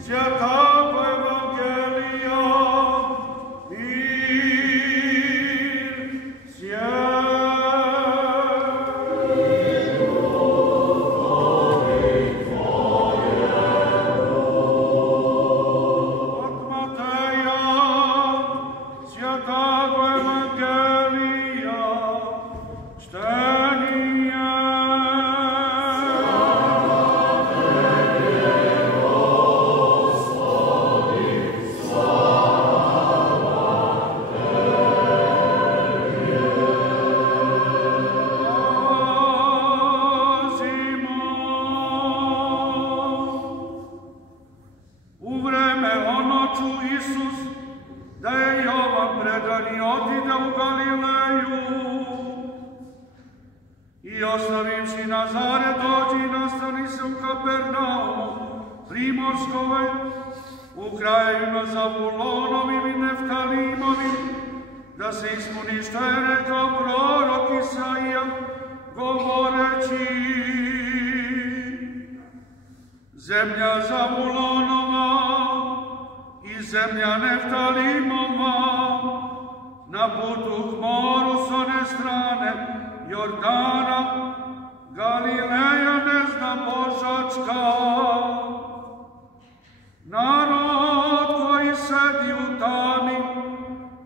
Святого Евангелия мир От Матея Святого Евангелия чтение. U vreme onoću Isus, da je Jovan predan i otide u Galileju. I ostavivši Nazaret, dođi i nastani se u Kapernaumu, Primorskoj, u krajevima Zavulonovim i Neftalimovim, da se ispuni što je rekao prorok Isaija, govoreći: zemlja Zavulonova i zemlja Neftalimova, na putu k moru s one strane Jordana, Galileja neznabožačka. Narod koji sedi u tami,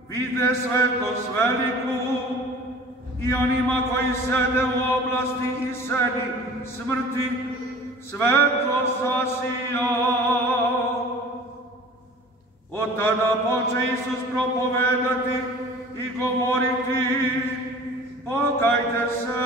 vide svetlost veliku, i onima koji sede u oblasti i sedi smrti, svetlost zasija. Od tada poče Isus propovedati i govoriti: pokajte se,